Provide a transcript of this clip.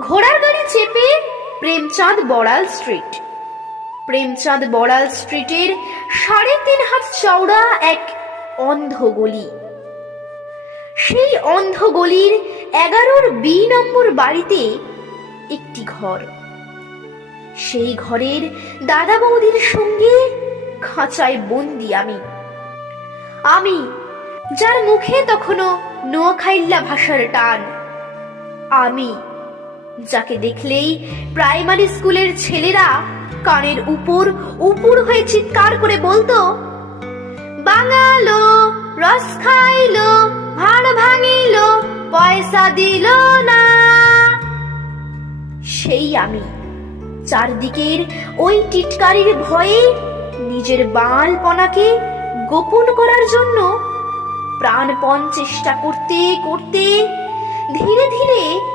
ঘোড়ার গাড়ি চেপে প্রেমচাঁদ বড়াল স্ট্রিট প্রেমচাঁদ বড়াল স্ট্রিটের সাড়ে তিন হাত চওড়া এক অন্ধ গলি। সেই অন্ধ গলির এগারোর বি নম্বর বাড়িতে একটি ঘর। সেই ঘরের দাদা বৌদির সঙ্গে খাঁচায় বন্দি আমি। আমি, যার মুখে তখনও নোয়াখাইল্লা ভাষার টান। আমি যাকে দেখলেই প্রাইমারি স্কুলের ছেলেরা কানের উপর উপর হয়ে চিৎকার করে বলতো, বাঙালো, রস খাইলো, ভাড় ভাঙিলো, পয়সা দিল না। সেই আমি চারদিকের ওই টিটকারির ভয়ে নিজের বালপনাকে গোপন করার জন্য প্রাণপণ চেষ্টা করতে করতে ধীরে